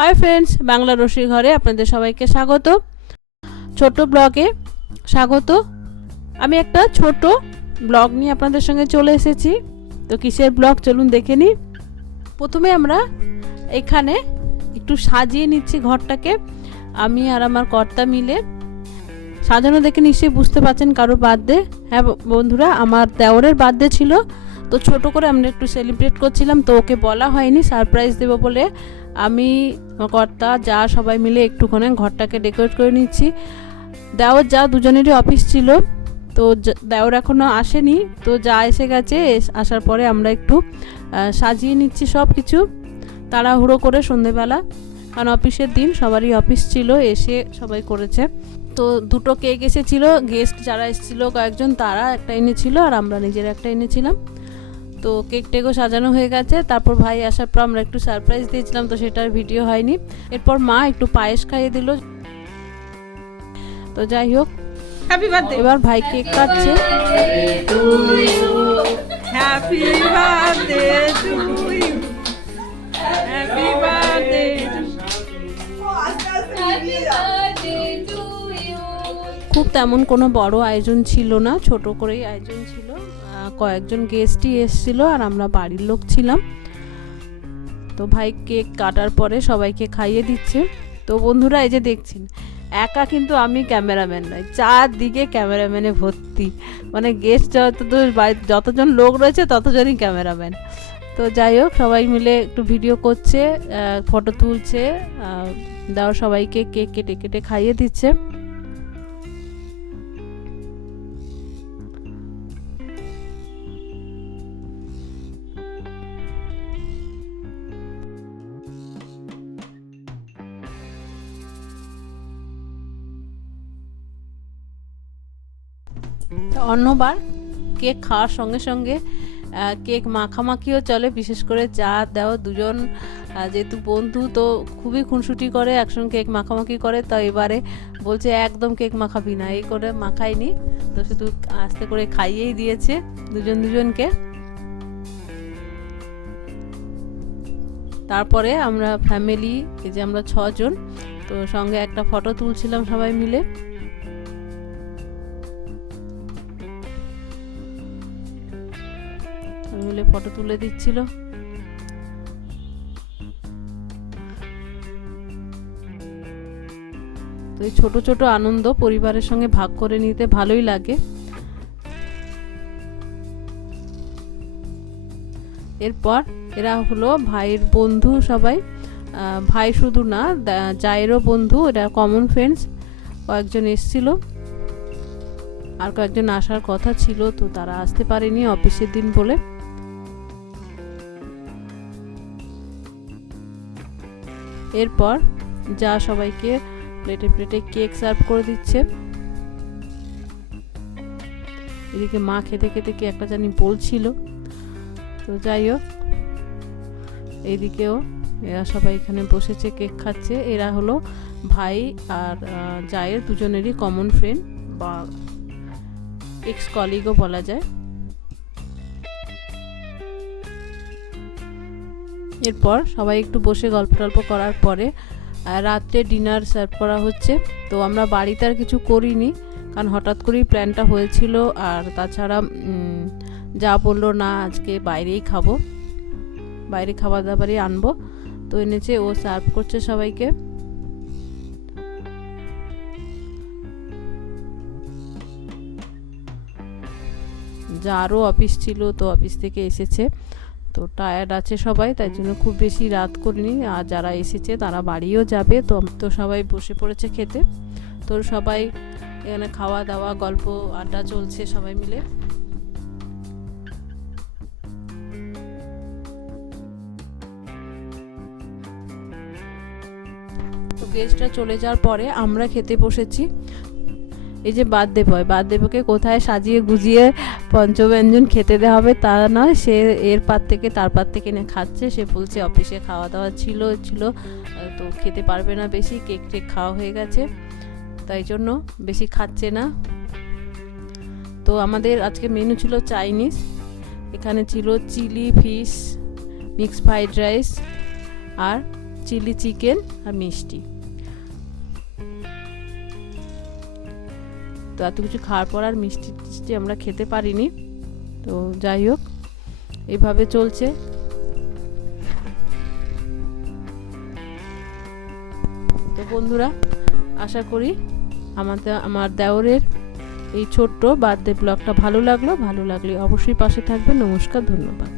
Hi friends, Bangla রসিক ঘরে আপনাদের সবাইকে স্বাগত। ছোট ব্লগে স্বাগত। আমি একটা ছোট ব্লগ নিয়ে আপনাদের সঙ্গে চলে এসেছি। তো কিসের ব্লগ চলুন দেখে নিই। প্রথমে আমরা এখানে একটু সাজিয়ে নিচ্ছি ঘরটাকে, আমি আর আমার কর্তা মিলে। সাজানো দেখে নিশ্চয়ই বুঝতে পারছেন কারোর বার্থডে। হ্যাঁ বন্ধুরা, আমার দেওরের বার্থডে ছিল, তো ছোট করে আমরা একটু সেলিব্রেট করছিলাম। তো ওকে বলা হয়নি, সারপ্রাইজ দেবো বলে আমি কর্তা যা সবাই মিলে একটুখানি ঘরটাকে ডেকোরেট করে নিচ্ছি। দেওর যা দুজনেরই অফিস ছিল, তো দেওর এখনও আসেনি, তো যা এসে গেছে। আসার পরে আমরা একটু সাজিয়ে নিচ্ছি সব কিছু তাড়াহুড়ো করে সন্ধেবেলা, কারণ অফিসের দিন, সবারই অফিস ছিল, এসে সবাই করেছে। তো দুটো কেক এসেছিল, গেস্ট যারা এসেছিলো কয়েকজন তারা একটা এনেছিল আর আমরা নিজেরা একটা এনেছিলাম। তো কেক টেকও সাজানো হয়ে গেছে। তারপর ভাই আসার পর আমরা একটু সারপ্রাইজ দিয়েছিলাম, তো সেটার ভিডিও হয়নি। এরপর মা একটু পায়েস খাইয়ে দিল। তো যাই হোক, হ্যাপি বার্থডে। এবার ভাই কেক কাটছে। Happy birthday to you, happy birthday খুব তেমন কোনো বড় আয়োজন ছিল না, ছোট করেই আয়োজন ছিল। কয়েকজন গেস্টই এসেছিল আর আমরা বাড়ির লোক ছিলাম। তো ভাই কেক কাটার পরে সবাইকে খাইয়ে দিচ্ছে। তো বন্ধুরা, এই যে দেখছেন, একা কিন্তু আমি ক্যামেরাম্যান নয়, চারদিকে ক্যামেরাম্যানে ভর্তি। মানে গেস্ট যতজন লোক রয়েছে ততজনই ক্যামেরাম্যান। তো যাই হোক, সবাই মিলে একটু ভিডিও করছে, ফটো তুলছে, দাও সবাইকে কেক কেটে কেটে খাইয়ে দিচ্ছে। অন্যবার কেক খাওয়ার সঙ্গে সঙ্গে কেক মাখামাখিও চলে, বিশেষ করে চা দেও দুজন যেহেতু বন্ধু, তো খুবই খুনসুটি করে, একসঙ্গে কেক মাখামাখি করে। তো এবারে বলছে একদম কেক মাখাবি না, এই করে মাখাইনি, তো শুধু আস্তে করে খাইয়েই দিয়েছে দুজনকে। তারপরে আমরা ফ্যামিলি, এই যে আমরা 6 জন, তো সঙ্গে একটা ফটো তুলছিলাম সবাই মিলে। মিলে ফটো তুলে দিচ্ছিল। তো এই ছোট ছোট আনন্দ পরিবারের সঙ্গে ভাগ করে নিতে ভালোই লাগে। এরপর এরা হলো ভাইয়ের বন্ধু সবাই, ভাই শুধু না, জায়েরও বন্ধু, এরা কমন ফ্রেন্ডস। কয়েকজন এসেছিল, আর কয়েকজন আসার কথা ছিল, তো তারা আসতে পারেনি অফিসের দিন বলে। এরপর যা সবাইকে প্লেটে প্লেটে কেক সার্ভ করে দিচ্ছে। এদিকে মা খেতে খেতে কি একটা জানি বলছিল। তো যাই হোক, এইদিকেও এরা সবাই এখানে বসেছে, কেক খাচ্ছে। এরা হলো ভাই আর জায়ের দুজনেরই কমন ফ্রেন্ড বা এক্স কলিগও বলা যায়। এরপর সবাই একটু বসে গল্প টল্প করার পরে রাত্রে ডিনার সার্ভ করা হচ্ছে। তো আমরা বাড়িতে আর কিছু করিনি, কারণ হঠাৎ করেই প্ল্যানটা হয়েছিল। আর তাছাড়া যা বললো না, আজকে বাইরেই খাবো, বাইরে খাবার দাবারই আনবো, তো এনেছে, ও সার্ভ করছে সবাইকে। যারও অফিস ছিল, তো অফিস থেকে এসেছে, তো টায়ার্ড আছে সবাই, তাই জন্য খুব বেশি রাত করিনি। আর যারা এসেছে তারা বাড়িও যাবে, তো সবাই বসে পড়েছে খেতে। তো সবাই এখানে খাওয়া দাওয়া, গল্প আড্ডা চলছে সবাই মিলে। তো গেস্টরা চলে যাওয়ার পরে আমরা খেতে বসেছি। এই যে বার্থডে বয়কে কোথায় সাজিয়ে গুজিয়ে পঞ্চব্যঞ্জন খেতে দেওয়া হবে তা নয়, সে এর পার থেকে তার পার থেকে নিয়ে খাচ্ছে। সে বলছে অফিসে খাওয়া দাওয়া ছিল, তো খেতে পারবে না বেশি, কেক টেক খাওয়া হয়ে গেছে, তাই জন্য বেশি খাচ্ছে না। তো আমাদের আজকে মেনু ছিল চাইনিজ, এখানে ছিল chilli fish, mixed fried rice আর চিলি চিকেন আর মিষ্টি। তো এত কিছু খাওয়ার পর আর মিষ্টি টিষ্টি আমরা খেতে পারিনি। তো যাই হোক, এইভাবে চলছে। তো বন্ধুরা, আশা করি আমার দেওরের এই ছোট্ট বার্থডে ব্লগটা ভালো লাগলো। ভালো লাগলে অবশ্যই পাশে থাকবেন। নমস্কার, ধন্যবাদ।